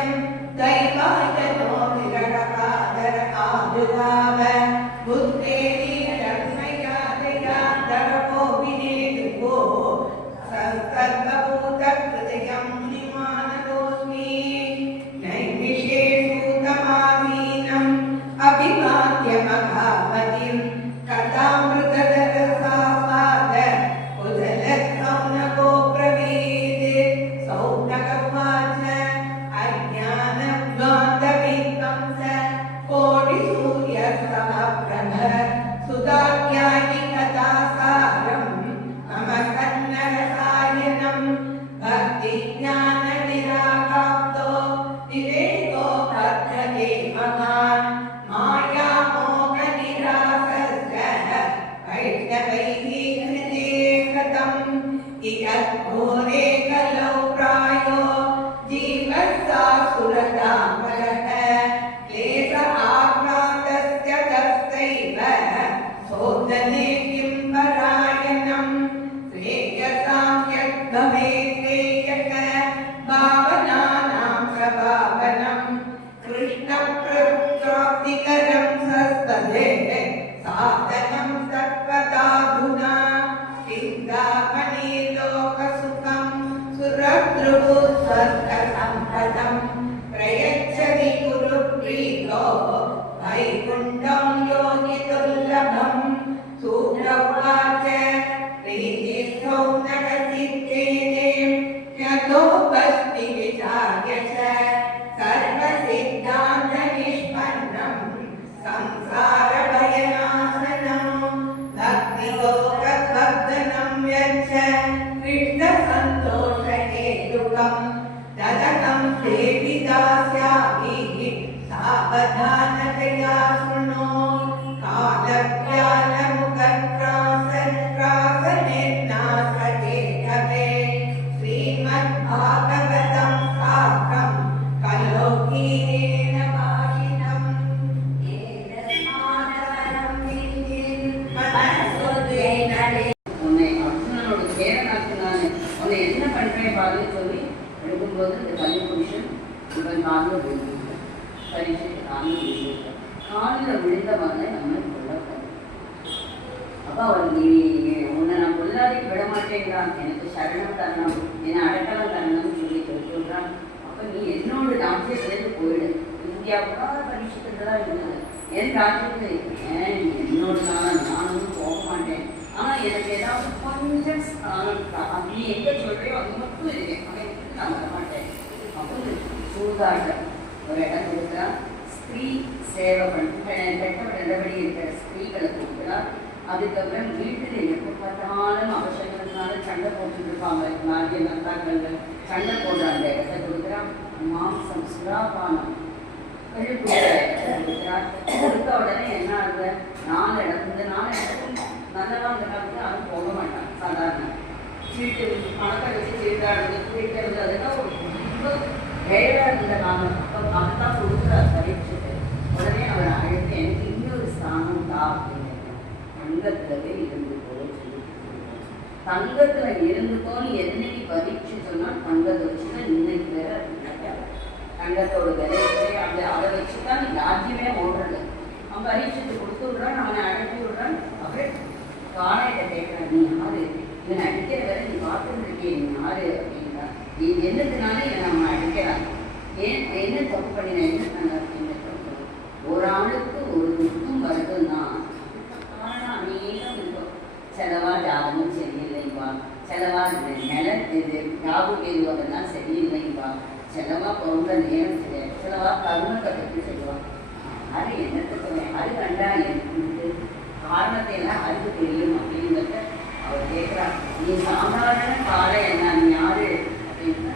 am Lord. ेपि सेवितास्याभिः सावधानतया காலில் விழுந்தவனை நம்ம கொல்லக்கூடாது அப்போ அவன் நீ உன்னை நான் கொல்லாதே விட மாட்டேங்கிறான் எனக்கு சரணம் தரணும். என்னை அடக்கலாம் தரணும்னு சொல்லி சொல்றான். அப்போ நீ என்னோட சேர்ந்து போயிடு. இந்தியாவுக்காக பரீட்சத்துக்கு தான் இருந்தது. என் ராஜ்யத்தில் என்னோட நான் நானும் போக மாட்டேன்? ஆனால் எனக்கு ஏதாவது கொஞ்சம் நீ எங்கே சொல்றியோ அது மட்டும் இருக்கேன். அவன் நான் வரமாட்டேன் அப்போ சூதாட்டம் ஒரு இடம் கொடுக்குறான். ஸ்திரீ சேவகன் பண்ண கெட்ட இருக்கிற ஸ்திரீகளை கூப்பிடுறா அதுக்கப்புறம் வீட்டில் எப்போ பார்த்தாலும் அவசரங்கள்னால சண்டை போட்டுட்டு இருப்பாங்க. நாட்டிய நந்தாக்கள் சண்டை போடுற அந்த இடத்த கொடுக்குறா மாம்சம் சுறாபானம் கொடுத்த உடனே என்ன ஆகுது? நாலு இடத்துல நாலு இடத்துக்கும் நல்லவா அந்த காலத்துல அவன் போக மாட்டான் சாதாரண. சீட்டு பணத்தை வச்சு சீட்டாடுறது குடிக்கிறது அதெல்லாம் ஒரு ரொம்ப வேலை இருந்த காலம் அப்போ கொடுக்குற கொடுக்குறார் உடனே அவரை அழைத்து எனக்கு இன்னொரு ஸ்தானம் தா அப்படின்னு தங்கத்திலவே இருந்துக்கோ சொல்லி தங்கத்துல இருந்துக்கோன்னு என்னைக்கு பரீட்சை சொன்னால் தங்கத்தை வச்சுதான் இன்னைக்கு வேற தங்கத்தோட விலையை அந்த அதை வச்சு தான் ராஜ்யமே ஓடுறது. அவன் பரீட்சத்தை கொடுத்து விடுறான் அவனை அழைச்சி விடுறான். அப்புறம் காலையில கேட்கிறான் நீ யாரு? இவன் அடிக்கிற வேலை நீ பார்த்துட்டு இருக்கேன் நீ யாரு? அப்படின்னா நீ என்னதுனால இவன் நம்ம அடிக்கிறான். ஏன் என்ன தப்பு பண்ணினேன் என்ன பண்ண ஒரு ஆளுக்கு ஒரு துக்கம் வருதுன்னா ஆனால் அநேகம் இருக்கும் செலவா ஜாதகம் சரியில்லைவா செலவா நில இது ஜாபு கேள்வதெல்லாம் சரியில்லைவா செலவா பொருந்த நேரம் சரியா செலவா கருமத்தை பற்றி சொல்லுவான் அது என்னத்துக்கு அது கண்டா எனக்கு காரணத்தை எல்லாம் அறிவு தெரியும் அப்படிங்கிறத அவர் கேட்குறார் நீ சாதாரண காலை என்ன நீ யாரு? அப்படின்னா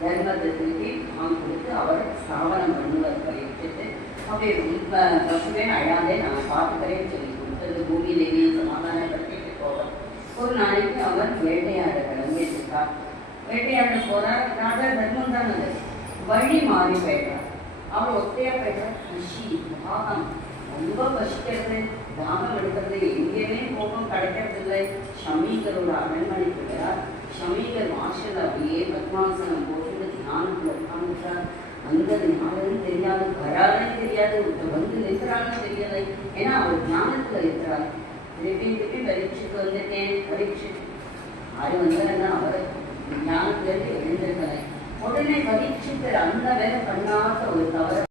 தர்மத்திற்கு தர்மத்தை நான் கொடுத்து அவர் ஸ்தாபனம் பண்ணுவார் பயிற்சிட்டு அப்படி பசுவே அழாதே நான் பார்த்துக்கிறேன்னு சொல்லி கொடுத்தது பூமியிலேயே சமாதானப்படுத்திட்டு போவார். ஒரு நாளைக்கு அவர் வேட்டையாட கிளம்பிட்டு இருக்கார் வேட்டையாட போறார் ராஜா தர்மம் தான் அது. வழி மாறி போயிடுறார். அவர் ஒத்தையா போயிடுறார். கிருஷி தாகம் ரொம்ப பசிக்கிறது. தாகம் எடுக்கிறது. எங்கேயுமே கோபம் கிடைக்கிறது இல்லை ஷமீகரோட அரண்மனைக்கு போகிறார் ஷமீக அப்படியே பத்மாசனம் போட்டு தியானத்தில் உட்காந்துட்டார் அந்த ஞானம் தெரியாது வரானே தெரியாது வந்து நிற்கிறான்னு தெரியாது ஏன்னா அவர் ஞானத்துல இருக்கிறார். திருப்பி திருப்பி பரீட்சைக்கு வந்துட்டேன் பரீட்சை. அது அவர். எழுந்திருக்கலை. உடனே பரீட்சித்தர் அந்த வேலை பண்ணாத ஒரு தவறு.